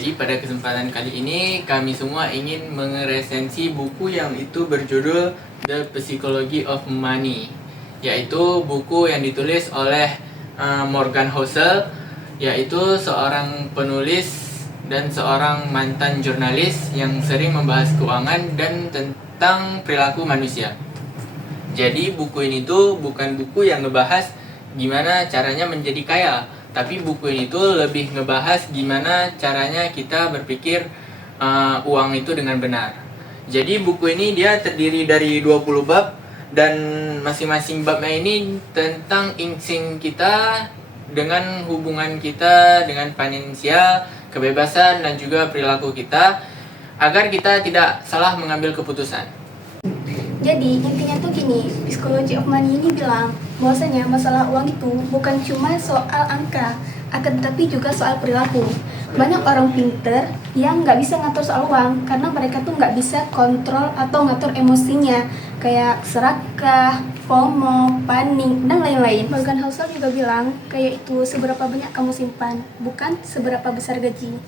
Jadi pada kesempatan kali ini kami semua ingin meresensi buku yang itu berjudul The Psychology of Money, yaitu buku yang ditulis oleh Morgan Housel, yaitu seorang penulis dan seorang mantan jurnalis yang sering membahas keuangan dan tentang perilaku manusia. Jadi buku ini tuh bukan buku yang ngebahas gimana caranya menjadi kaya, tapi buku ini tuh lebih ngebahas gimana caranya kita berpikir uang itu dengan benar. Jadi buku ini dia terdiri dari 20 bab, dan masing-masing babnya ini tentang insting kita dengan hubungan kita dengan finansial, kebebasan, dan juga perilaku kita agar kita tidak salah mengambil keputusan. Jadi intinya tuh gini, Psychology of Money ini bilang bahwasanya masalah uang itu bukan cuma soal angka, akan tetapi juga soal perilaku. Banyak orang pinter yang nggak bisa ngatur soal uang karena mereka tuh nggak bisa kontrol atau ngatur emosinya, kayak serakah, FOMO, panik, dan lain-lain. Morgan Housel juga bilang kayak itu seberapa banyak kamu simpan, bukan seberapa besar gaji.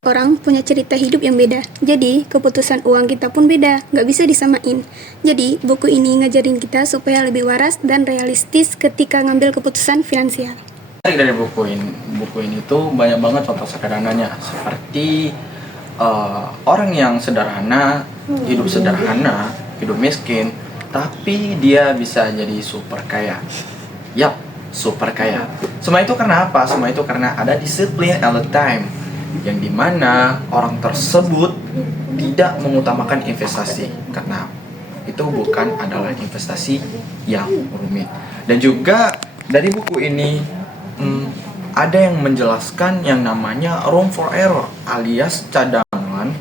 Orang punya cerita hidup yang beda, jadi keputusan uang kita pun beda, nggak bisa disamain. Jadi buku ini ngajarin kita supaya lebih waras dan realistis ketika ngambil keputusan finansial. Dari buku ini tuh banyak banget contoh sederhananya, seperti orang yang sederhana, hidup sederhana, hidup miskin, tapi dia bisa jadi super kaya. Yap, super kaya. Semua itu karena apa? Semua itu karena ada disiplin all the time, yang dimana orang tersebut tidak mengutamakan investasi karena itu bukan adalah investasi yang rumit. Dan juga dari buku ini ada yang menjelaskan yang namanya room for error, alias cadangan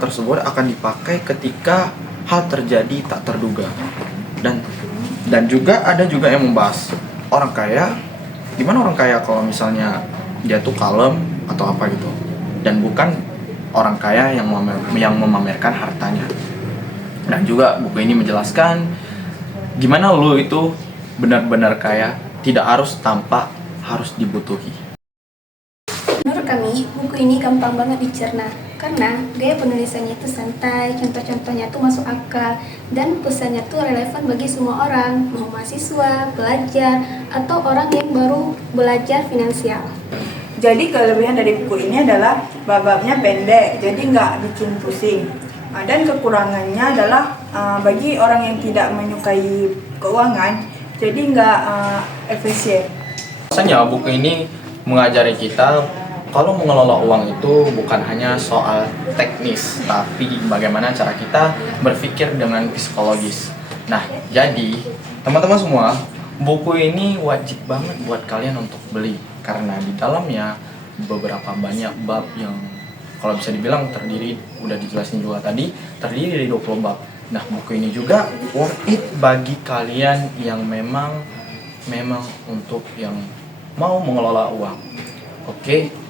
tersebut akan dipakai ketika hal terjadi tak terduga. Dan juga ada juga yang membahas orang kaya. Gimana orang kaya kalau misalnya dia tuh kalem atau apa gitu, dan bukan orang kaya yang memamerkan hartanya. Dan juga buku ini menjelaskan gimana lo itu benar-benar kaya, tidak harus tanpa harus dibutuhi. Menurut kami, buku ini gampang banget dicerna karena gaya penulisannya itu santai, contoh-contohnya tuh masuk akal, dan pesannya tuh relevan bagi semua orang, mau mahasiswa, pelajar, atau orang yang baru belajar finansial. Jadi kelebihan dari buku ini adalah bab-babnya pendek, jadi nggak bikin pusing. Dan kekurangannya adalah bagi orang yang tidak menyukai keuangan, jadi nggak efisien. Rasanya buku ini mengajari kita kalau mengelola uang itu bukan hanya soal teknis, tapi bagaimana cara kita berpikir dengan psikologis. Nah, jadi teman-teman semua, buku ini wajib banget buat kalian untuk beli karena di dalamnya beberapa banyak bab yang kalau bisa dibilang udah dijelasin juga tadi, terdiri dari 20 bab. Nah, buku ini juga worth it bagi kalian yang memang untuk yang mau mengelola uang. Oke.